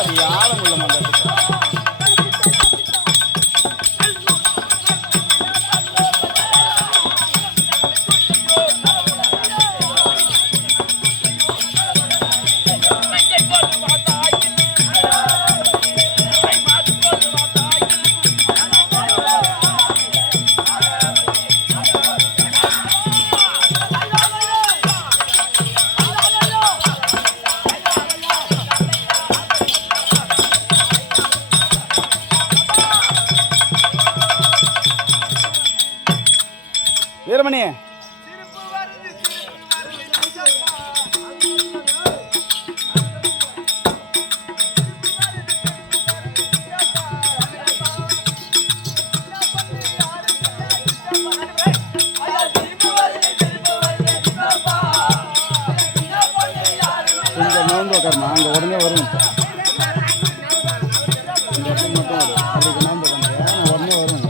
ஆழம் உள்ள மாதிரி வீரமணி கொஞ்சம் நோந்து உட்காருமா அங்கே உடனே வரும் இந்த இடத்துக்கு மட்டும் வரும் அதுக்கு நோந்து உட்காந்து உடனே வரும்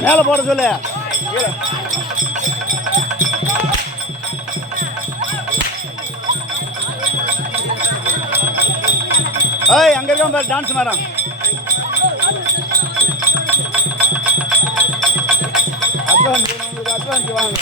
மேலே போட சொல்லு ஏய் அங்கே இருக்க பாரு டான்ஸ் மேடம் அட்வான்ஸ் உங்களுக்கு அட்வான்ஸ் வாங்க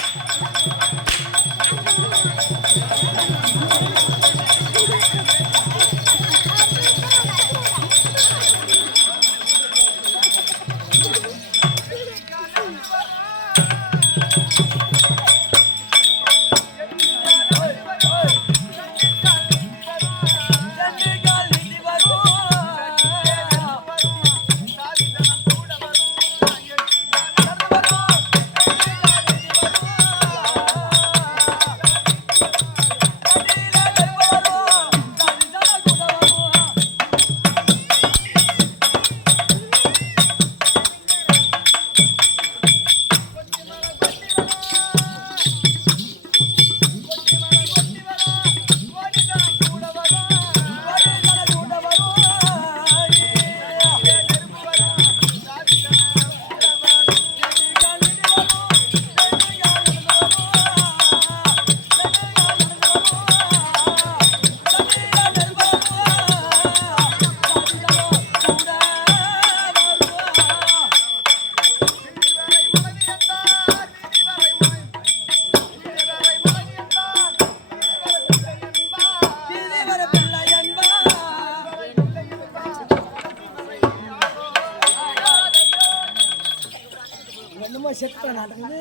செத்து நடக்குது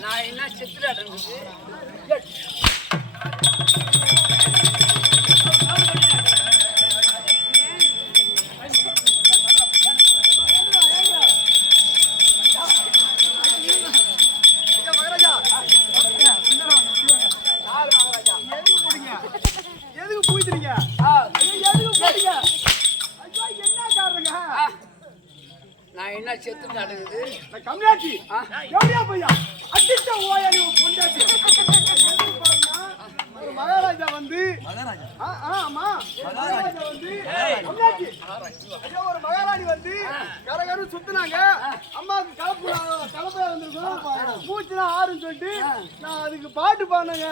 நான் என்ன செத்து நடக்குது எதுக்கு போயிட்டீங்க என்ன காரணங்க நான் என்ன செத்து நடக்குது கம்மியாச்சு எப்படியா பையா அடிச்ச ஓயா நீ பொண்டாட்டி ஒரு மகாராஜா வந்து ஆமா மகாராஜா வந்து ஐயோ ஒரு மகாராணி வந்து கரகரு சுத்துனாங்க. அம்மாவுக்கு கலப்பையா வந்திருக்கும், மூச்சுலாம் ஆறுன்னு சொல்லிட்டு நான் அதுக்கு பாட்டு பாடுனேங்க.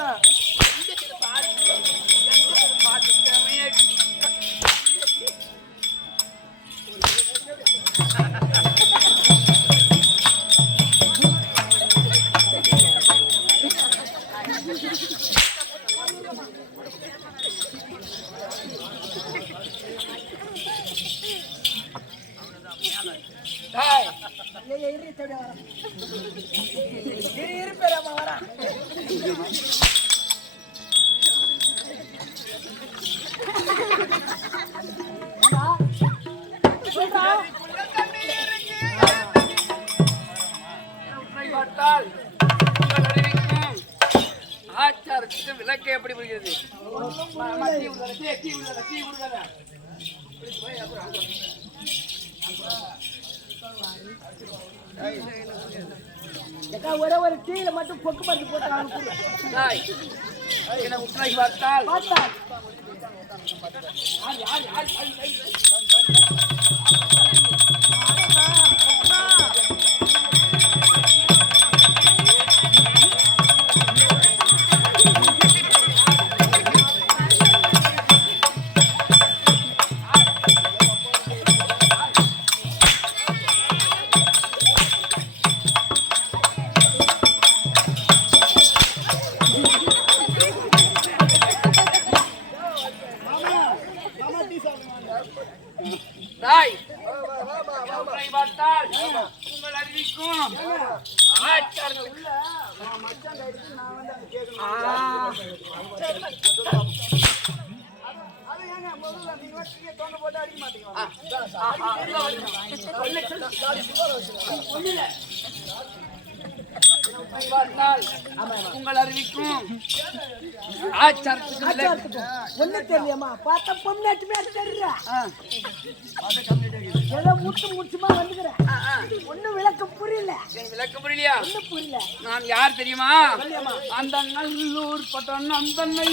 விளக்கு எப்படி புரிகிறது? ஒரே ஒரு டீல மட்டும் பொக்கு மருந்து போட்டு உற்றாகி பார்த்தால் உங்கள் அறிவிக்கும் உங்கள் அறிவிக்கும் ஆச்சாரத்துக்கும் ஒண்ணு தெரியமா பார்த்தா பொம்னாட்டுமே தெரியல. ஏதோ முச்சுமா வந்துக்கிறேன், ஒண்ணும் விளக்கம் புரியல. விளக்கம் புரியலையா? ஒண்ணும் புரியல. நான் யார் தெரியுமா? அந்த நல்லூர் பட்டம் அந்தன்னை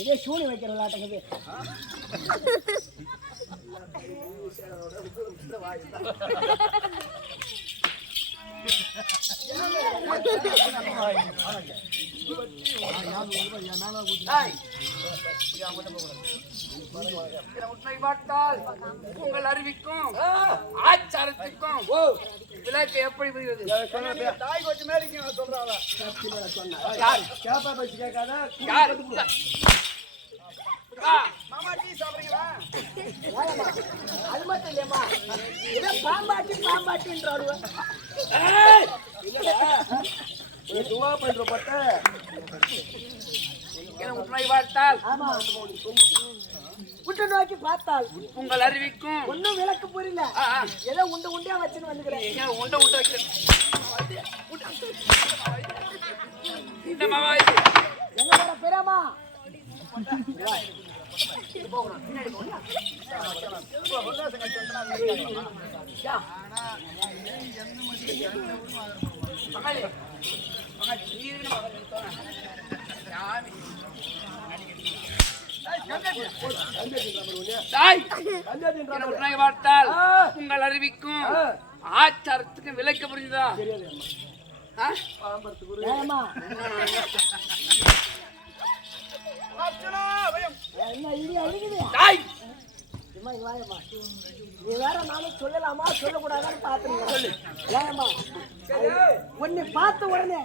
இதே சூனி வைக்கிற விளையாட்டுங்க. உங்கள் அறிவிக்கும் ஆச்சாரத்துக்கும் விளக்கு எப்படி புரிகிறது? தாய் கொச்சு மேலே சொல்றாங்க. மாமா டீ சாப்பிடுறீங்களா? அது மட்டும் இல்லையம்மா, இதை பாம்பாட்டின்றாரு. துவா பண்ற பட்ட ஆமா, உற்று நோக்கி பார்த்தால் உங்கள் அறிவிக்கும் ஒன்னும் விளக்கு புரியல. ஏதோ உண்டியா வச்சுன்னு வந்துக்கிறேன். உண்டை வைக்கிறேன். எங்க பெரியம்மா உங்கள் அறிவிக்கும் ஆச்சாரத்துக்கு விளக்க புரிஞ்சுதா? ஏமா அர்ச்சனா பயம் என்ன இடி அடிக்குது டாய் சும்மா இங்க வாயம்மா நீ வேற நானும் சொல்லலாமா சொல்லக்கூடாதான்னு பாத்துருங்க சொல்லு ஏமா உன்னை பார்த்த உடனே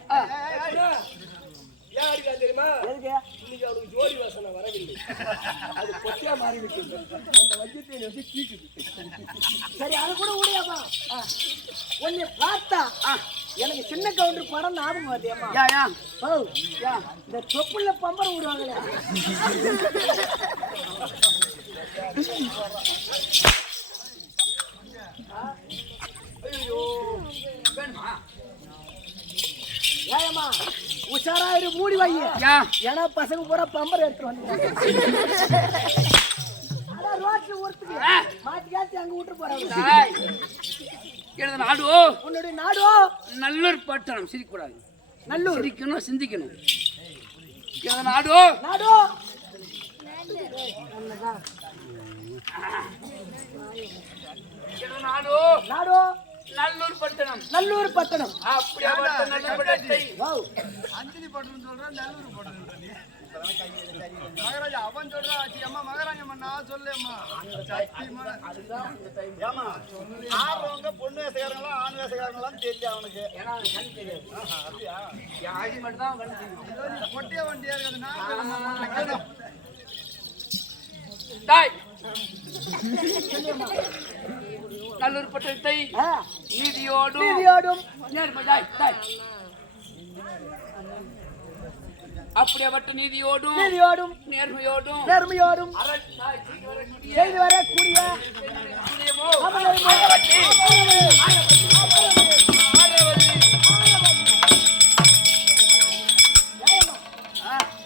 ஏன் அடிக்கா தெரியுமா எதுக்கு இன்னைக்கு அவனுக்கு ஜோடி வாசனை வரவில்லை அது பொத்தியா மாறி விட்டது அந்த வஜ்ஜத்தை வச்சு கீக்குது சரி அது கூட ஊடியாமா உன்னை பார்த்தா எனக்கு சின்ன கவுண்டர் படம் ஞாபகம் வருதேம்மா யா யா ஓ இந்த தொப்புள்ள பம்பரம் விடுவாங்களே வேணுமா ஏமா உஷாராயிரு மூடி வை யா ஏன்னா பசங்க பூரா பம்பர் எடுத்து வந்து அதான் ரோட்ல ஒருத்துக்கு மாத்தி காத்தி அங்க விட்டு போறாங்க டாய் எனது நாடு உன்னுடைய நாடோ நல்லூர் பட்டணம் சிரிக்கக்கூடாது நல்லூர் சிரிக்கணும் சிந்திக்கணும் எனது நாடு நாடோ எனது நாடு நாடோ நல்லூர் பட்டணம் நல்லூர் பட்டணம் அப்படியே நல்லூர் பட்டணத்தை வாவ் அஞ்சலி பட்டணம் சொல்றேன் நல்லூர் பட்டணம் மகாராஜா அவன் சொல்றா அம்மா மகாராஜா மண்ணா சொல்லேம்மா சத்தியமா ஏமா ஆடுறவங்க பொண்ணு வேசக்காரங்களா ஆண் வேசக்காரங்களாம் தெரிஞ்சு அவனுக்கு ஏன்னா அது கண் தெரியாது என் ஆடி மட்டும் தான் கண் தெரியும் பொட்டிய வண்டியா இருக்குதுன்னா டாய் நல்லூர் பட்டணத்தை நீதியோடும் நீதியோடும் நேர்மை டாய் டாய் அப்படியேப்பட்ட நீதியோடும் நீதியோடும் நேர்மையோடும் நேர்மையோடும் செய்து வரக்கூடிய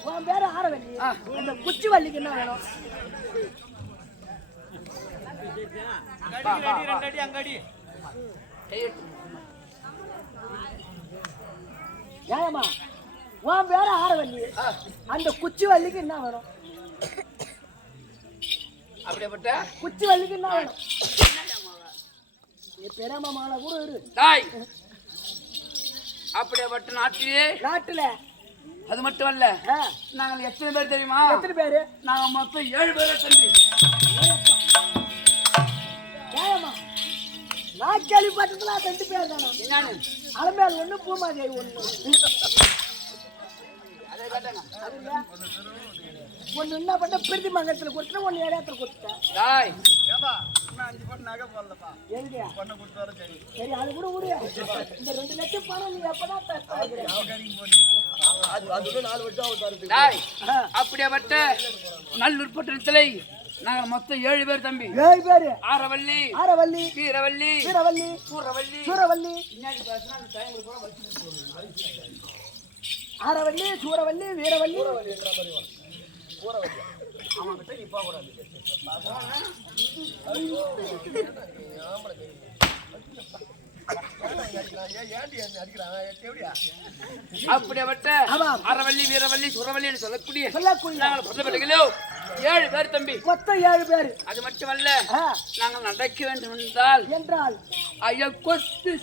உன் பேரு ஆரவல்லி இந்த குச்சி வள்ளிக்கு என்ன வேணும் ஏமா உன் பேரு ஆரவல்லி அந்த குச்சி வள்ளிக்கு என்ன வேணும் அப்படியேப்பட்ட குச்சி வள்ளிக்கு என்ன வேணும் பெரியம்மா மாலை கூட இரு டாய் அப்படியேப்பட்ட நாட்டிலே நாட்டுல அது மட்டும் அல்ல நாங்கள் எத்தனை பேர் தெரியுமா எத்தனை பேரு நாங்க மொத்தம் 7 பேரை தம்பி ஏமா நான் கேள்விப்பட்டதுல 2 பேர் தானா என்னன்னு அலமேல் ஒண்ணு பூமாதேவி ஒண்ணு அதை கேட்டாங்க ஒண்ணு என்ன பண்ண பிரதி மங்கத்துல கொடுத்து ஒண்ணு இடத்துல கொடுத்துட்டேன் டாய் ஏப்பா இன்னும் 5 பட்டு நகை போடலப்பா எங்க பொண்ணை கொடுத்து வர சரி சரி அது கூட விடு இந்த 2 லட்சம் பணம் நீ எப்பதான் தருவீங்க அது 4 வருஷம் ஆகுது டாய் அப்படியேப்பட்ட நல்லூர் பட்டணத்திலே நாங்கள் மொத்தம் 7 பேர் தம்பி 7 பேரு ஆரவல்லி ஆரவல்லி வீரவல்லி வீரவல்லி சூரவல்லி சூரவல்லி பின்னாடி பேசினா அந்த டைம் கூட வச்சு ஆரவல்லி சூரவல்லி வீரவல்லி அவன் கிட்ட நீ போக கூடாது அப்படியேப்பட்ட அறவல்லி வீரவல்லி சுரவல்லி என்று சொல்லக்கூடிய நாங்கள் பட்டப்பட்டீங்களோ 7 பேர் தம்பி மொத்தம் 7 பேரு அது மட்டுமல்ல நாங்கள் நடக்க வேண்டும் என்றால் ஐயா கொத்து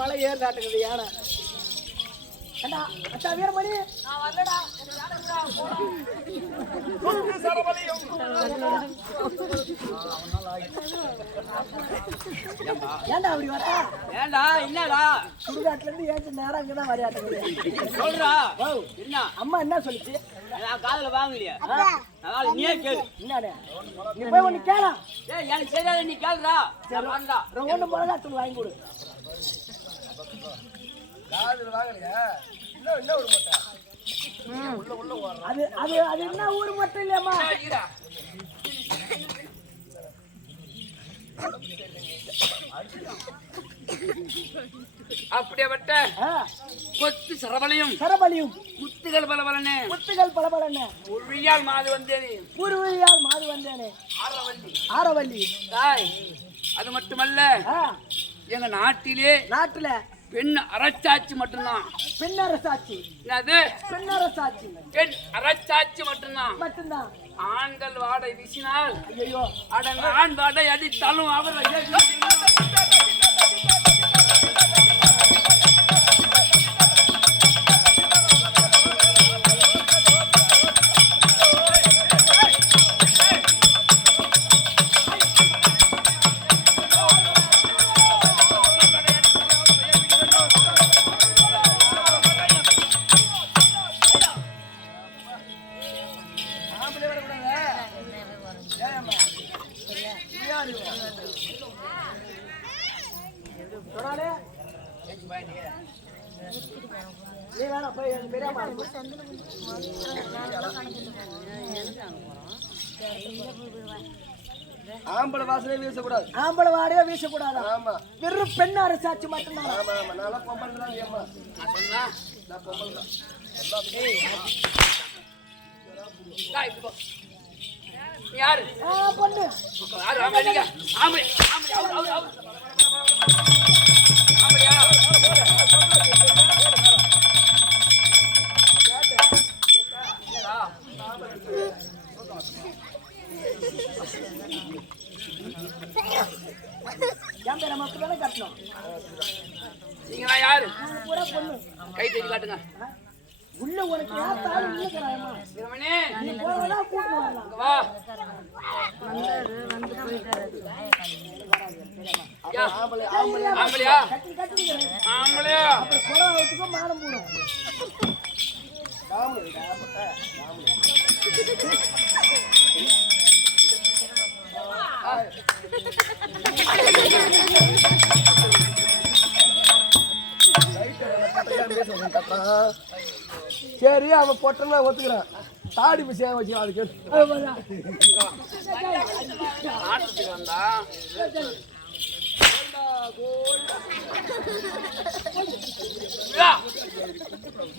மலை ஏறு நாட்டுக்குது யானை அண்ணா அச்சா வீரமணி நான் வரலடா ஏன்டா அப்படி வரா ஏண்டா என்னடா சுடுகாட்டுல இருந்து ஏஞ்ச நேரம் அங்கதான் வரையாட்டுக்குது சொல்றா என்ன அம்மா என்ன சொல்லிச்சு நான் காதுல வாங்கலையா நீயே கேளு என்னடா நீ போய் ஒண்ணு கேளா ஏய் எனக்கு தெரியாத நீ கேளுடா வாங்கடா ஒண்ணு மிளகாத்தூள் வாங்கி கொடு காதுல வாங்கலையா இன்னும் ஒரு மூட்டை அது அது அது என்ன ஊர் மட்டும் இல்லையாம்மா? அப்படியேப்பட்ட கொத்து சரபலையும் முத்துகள் பலபலன்னு உருவியால் மாது வந்தேனே ஆரவல்லி. அது மட்டுமல்ல, எங்க நாட்டுல பெண் அரசாட்சி மட்டும்தான். பெண் அரசாட்சி பெண் அரசாட்சி மட்டும்தான். ஆண்கள் வாடை வீசினால் ஐயோ அடங்க ஆண் வாடை அடித்தாலும் அவர் ஆம்பளை வாசலே வீசக்கூடாது. ஆம்பளை வாடையே வீசக்கூடாது. ஆமா, வெறும் பெண் அரசாட்சி மட்டும்தான். ஆமா ஆமா, நான் பொம்பளை தான். ஏமா நான் பொம்பளை தான். யாரு பொண்ணு கட்டணும். நீங்களா யாரு? பூரா பொண்ணு. கை தட்டி காட்டுங்க. உள்ள உனக்கு யாத்தாலும் இல்லைங்கறாயம்மா. சிரமணே நீ போறதா கூட்டி வரலாம். வா. வந்து போயிட்டாரு. ஆம்பளையா? கட்டி ஆம்பளையா? அப்புறம் கொலவத்துக்கு மானம் போடும். சரி, அவன் பொட்டனா ஒத்துக்கிறான். தாடி பிசையா வச்சு அது கேட்டு வந்தா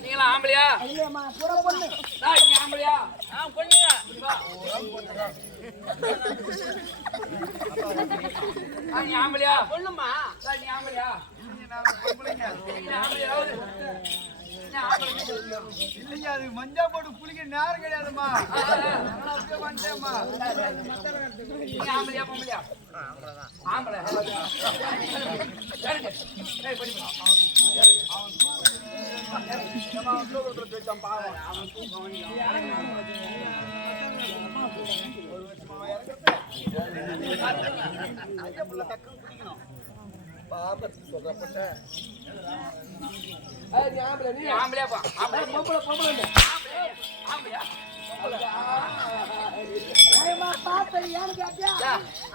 நீங்களா ஆம்பளையா? இல்லையம்மா, பூரா பொண்ணு. ஆம்பளையா? பொண்ணுங்க. நீ ஆம்பளையா? பொண்ணுமா? நீ ஆம்பளையா? இல்லைங்க, அது மஞ்சா போட்டு குளிக்க நேரம் கிடையாதுமா. அப்படியே வந்துட்டேம்மா. நீ ஆம்பளையா பொம்பளையா? ஆம்பளை.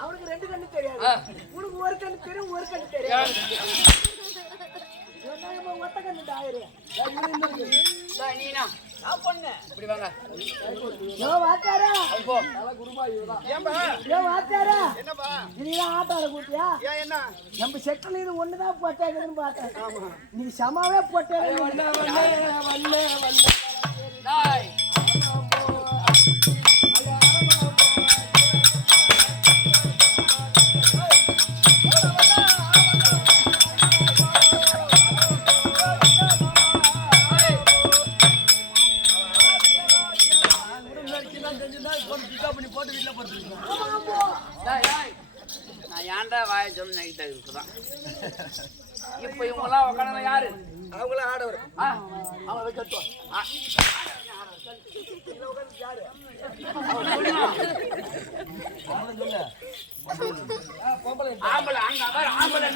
அவனுக்கு ரெண்டு கண்ணு தெரியாது. உனக்கு ஒரு கண்ணு தெரியும், ஒரு கண்ணு தெரியாது. ஒத்த கண்ணு ஆயிரு. நம்ம செட்டில் இது ஒண்ணுதான் போட்டேன்னு பார்த்தேன். நீ சமாவே போட்டே. நான் ஏன்டா வாய சொன்ன இருக்குதான். இப்ப இவங்கெல்லாம் உட்காந்து யாரு? அவங்களாம் ஆடவர். அவங்க கட்டுவோம். ஆம்பளை அங்க அவர் ஆம்பளை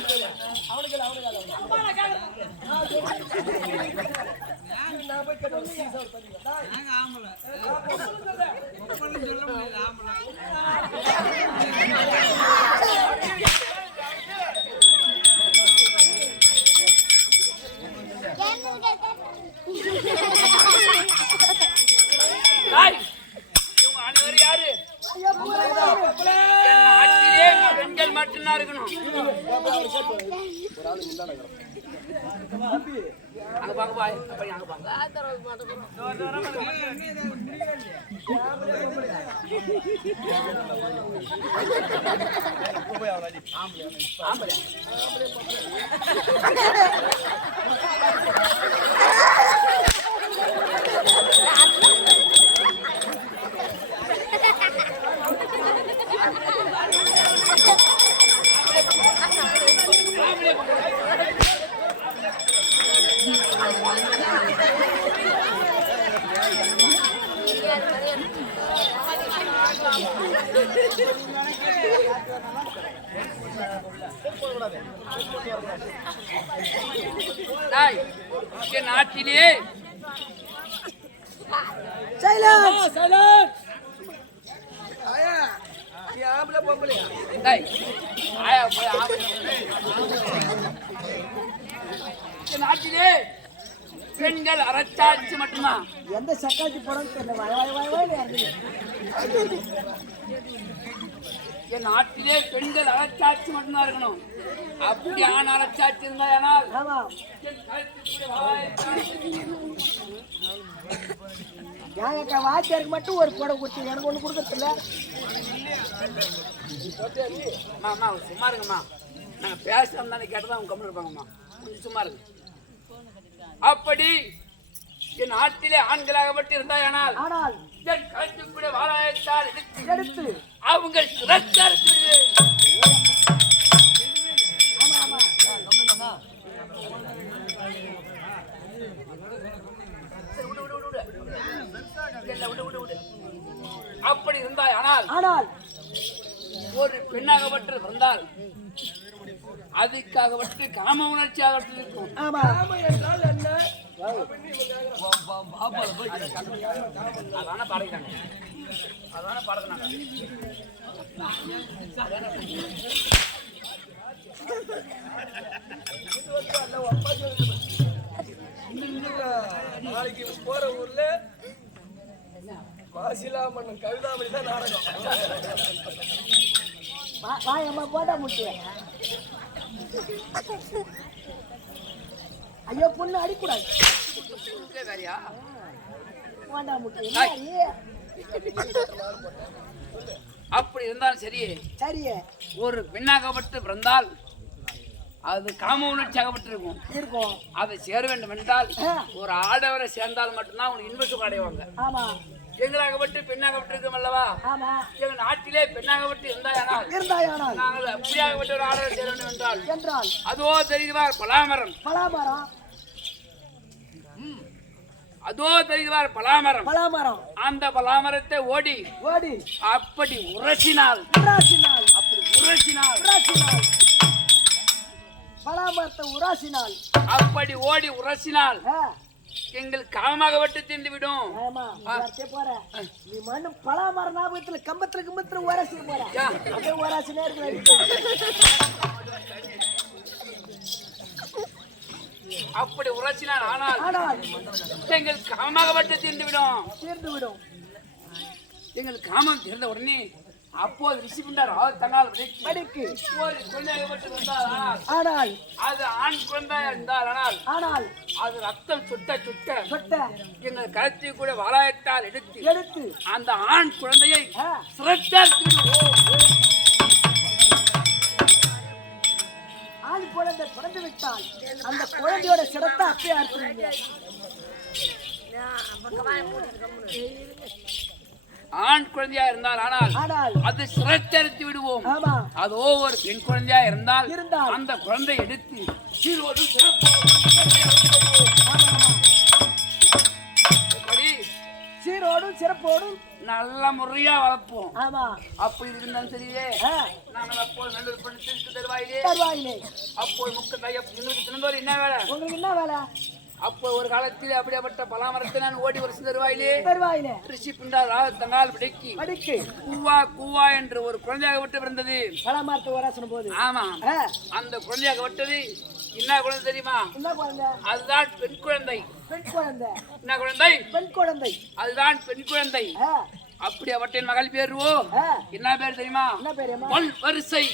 அங்க பாக்க பாய் அப்படி அங்க பாக்க ஆம்பளை நாட்டிலே நாட்டிலே பெண்கள் அரசாட்சி மட்டுமா எந்த சக்காட்சி படம் தெரியல என் நாட்டிலே பெண்கள் அரசாட்சி மட்டும்தான் இருக்கணும். அப்படி ஆண் அரசாட்சி இருந்தால் வாத்தியாருக்கு மட்டும் ஒரு புடவை கொடுத்து எனக்கு ஒண்ணு கொடுக்கறதில்ல. சும்மா இருங்கம்மா, நாங்க பேசுறோம் தானே கேட்டதான் அவங்க கம்மல் இருப்பாங்கம்மா, கொஞ்சம் சும்மா இருங்க. அப்படி என் நாட்டிலே ஆண்களாகப்பட்டு இருந்தாயானால் கழுத்துக்குள்ள வாழாயத்தால் எடுத்து அவங்க அப்படி இருந்தாயானால் ஒரு பெண்ணாகப்பட்டு இருந்தால் அதுக்காகப்பட்டு காம உணர்ச்சியாகப்பட்டு இருக்கும். அதான பாடுகிறாங்க, அதான பாடுகிறாங்க. நாளைக்கு போற ஊர்ல காசிலாமன் கவிதாமணி தான் நாடகம். போட்டா முட்டிய ஐயோ பொண்ணு அடிக்கூடாது. அப்படி இருந்தாலும் சரி, ஒரு பெண்ணாகப்பட்டு பிறந்தால் அது காம உணர்ச்சியாகப்பட்டு இருக்கும். அதை சேர வேண்டும் என்றால் ஒரு ஆடவரை சேர்ந்தால் மட்டும்தான் உனக்கு இன்பசுகம் அடைவாங்க. எங்களாகப்பட்டு பெண்ணாகப்பட்டு இருக்கோம் அல்லவா, எங்க நாட்டிலே பெண்ணாகப்பட்டு இருந்தாயானால் நாங்கள் அப்படியாகப்பட்ட ஒரு ஆடவரை சேர வேண்டும் என்றால் அதோ தெரியுவார் பலாமரம், அதோ தெரியுவார் பலாமரம். அந்த பலாமரத்தை ஓடி அப்படி உரசினால் பலாமரத்தை உராசினால் அப்படி ஓடி உரசினால் எங்கள் காமமாகப்பட்டு தின்று விடும். நீ மண்ணு பலாமரம் ஞாபகத்துல கம்பத்துல உரசி போற அப்படியே உராசினே இருக்கு. அப்படி உரசினால் ஆனால் எங்கள் காமமாகப்பட்டு தீர்ந்து விடும். எங்கள் காமம் தீர்ந்த உடனே அப்போது ரிஷி பிண்டார் தன்னால் வடிக்கு ஒரு குழந்தையாகப்பட்டு இருந்தால் ஆனால் அது ஆண் குழந்தையா இருந்தால் ஆனால் அது ரத்தம் சுட்ட எங்கள் கழுத்தை கூட வாழாயத்தால் எடுத்து அந்த ஆண் குழந்தையை சிரட்டால் ஆண் குழந்தை பிறந்து விட்டால் அந்த குழந்தையோட சிரத்தை அப்படியே அறுத்துருங்க. ஆண் குழந்தையா இருந்தால் ஆனால் அது சிரட்டறுத்து விடுவோம். அதோ ஒரு பெண் குழந்தையா இருந்தால் அந்த குழந்தை எடுத்து சீரோடும் சிறப்போடும் நல்ல முறையா வளர்ப்போம். அப்படி இருந்தாலும் சரியே, நாங்கள் அப்போது நல்லூர் பண்ணி திருட்டு தருவாயிலே அப்போது முக்கிய என்ன வேலை உங்களுக்கு என்ன வேலை? அப்போ ஒரு காலத்தில் அப்படியாப்பட்ட பலாமரத்தை நான் ஓடி வருஷம் தருவாயிலே ரிஷி பிண்டார் தங்கால் பிடிக்கி கூவா என்று ஒரு குழந்தையாக விட்டு பிறந்தது. பலாமரத்தை ஓராசன போது ஆமா, அந்த குழந்தையாக விட்டது என்ன குழந்தை தெரியுமா? அதுதான் பெண் குழந்தை. என்ன குழந்தை? பெண் குழந்தை. அதுதான் பெண் குழந்தை. அப்படி அவற்றின் மகள் பேருவோ என்ன பேர் தெரியுமா? என்ன பேரு? பல்வரிசை.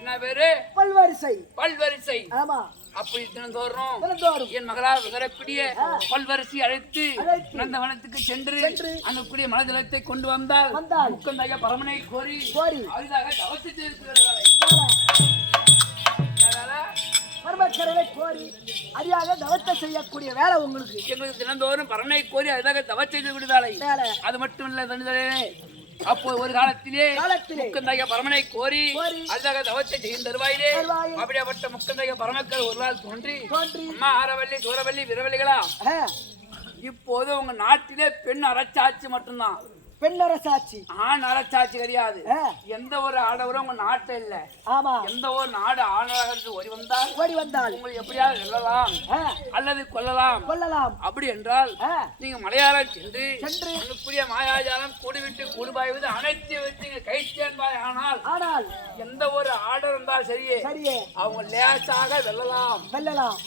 என்ன பேரு? பல்வரிசை. பல்வரிசை. ஆமா. அப்படி தினந்தோறும் தினந்தோறும் என் மகளால் விகரக்கூடிய பல்வரிசை அழைத்து அழைத்து நந்தவனத்துக்கு சென்று அங்க கூடிய மலஜலத்தை கொண்டு வந்தால் முக்கந்தாக பரமனை கோரி அரிதாக தவத்து பரமக்கரனை கோரி அரியாக தவத்தை செய்யக்கூடிய வேலை உங்களுக்கு. எங்களுக்கு தினந்தோறும் பரமனை கோரி அரிதாக தவ செய்து விடுதாலை. அது மட்டும் இல்ல தனிதலே அப்போ ஒரு காலத்திலே முக்கந்தைய பரமனை கோரி அதாக தவத்தை செய்யும் தருவாயிலே அப்படியாப்பட்ட முக்கந்தைய பரமக்கர் ஒரு நாள் தோன்றி அம்மா ஆரவல்லி சூரவல்லி விரவல்லிகளா இப்போது உங்க நாட்டிலே பெண் அரசாட்சி மட்டும்தான். பெண் அரசாட்சி. ஆண் அரசாட்சி கிடையாது. எந்த ஒரு ஆடவரும் உங்க நாட்டில் இல்ல. ஆமா. எந்த ஒரு நாடு ஆணராக ஓடி வந்தால் உங்களை எப்படியாவது வெல்லலாம் அல்லது கொல்லலாம். அப்படி என்றால் நீங்க மலையாளம் சென்று அங்குரிய மாயாஜாலம் கூடுவிட்டு கூடுபாய்வது அனைத்து வச்சு கை சேர்ந்தாய். ஆனால் எந்த ஒரு ஆடர் இருந்தால் சரியே அவங்க லேசாக வெல்லலாம்.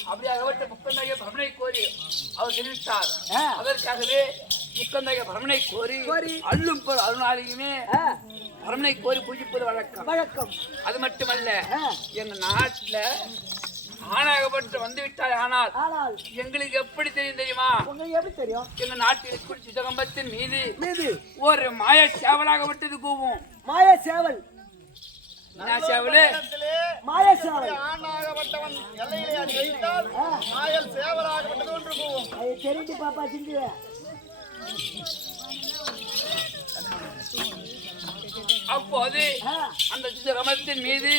அப்படியாகப்பட்ட முக்கந்தைய பரமனை கோரி அவர் தெரிவித்தார். அதற்காகவே முக்கந்தைய பரமனை கோரி அள்ளும் அருணாலையுமே பரமனை கோரி பூஜிப்பது வழக்கம். அது மட்டுமல்ல எங்க நாட்டுல ஆணாகப்பட்டு வந்து விட்டாய். ஆனால் எங்களுக்கு எப்படி தெரியுமா? எங்க நாட்டில் சிதகம்பத்தின் மீது ஒரு மாய சேவலாகப்பட்டது கூவும். மாய சேவல். தெரிஞ்சு பாப்பா சிந்து. அப்போது அந்த சிதகம்பத்தின் மீது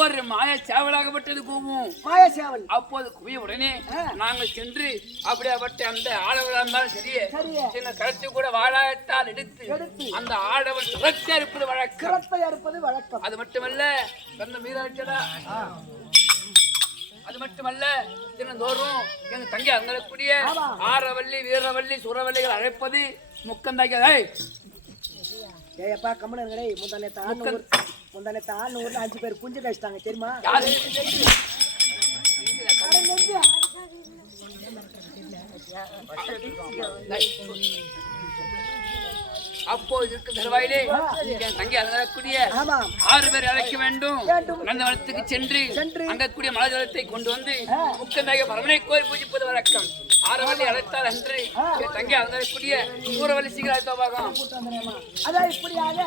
ஒரு மாய சேவலாகப்பட்டது கூவும். அப்போது குவிய உடனே நாங்கள் சென்று அப்படியாப்பட்ட அந்த ஆடவராக இருந்தாலும் சரியே சின்ன கருத்து கூட வாழாட்டால் எடுத்து அந்த ஆடவன் துரத்தி அறுப்பது வழக்கம். அது மட்டுமல்ல அந்த மீறாச்சடா அது மட்டுமல்ல தினந்தோறும் எங்க தங்கி அங்கக்கூடிய ஆரவல்லி வீரவல்லி சுரவல்லிகள் அழைப்பது முக்கந்தாங்க. ஏப்பா கம்மனங்களே முந்தானத்தை 5 பேர் குஞ்சு கழிச்சிட்டாங்க தெரியுமா? அப்போது இருக்க தருவாயிலே தங்கி அழகக்கூடிய 6 பேர் அழைக்க வேண்டும். நந்தவனத்துக்கு சென்று அங்கக்கூடிய மலஜலத்தை கொண்டு வந்து முக்கந்தாக பரமனை கோரி பூஜிப்பது வழக்கம். ஆரவல்லி அழைத்தால் அன்று தங்கி அழகக்கூடிய சூரவல்லி சீக்கிரம் அழைத்தோம். அதான் இப்படியாக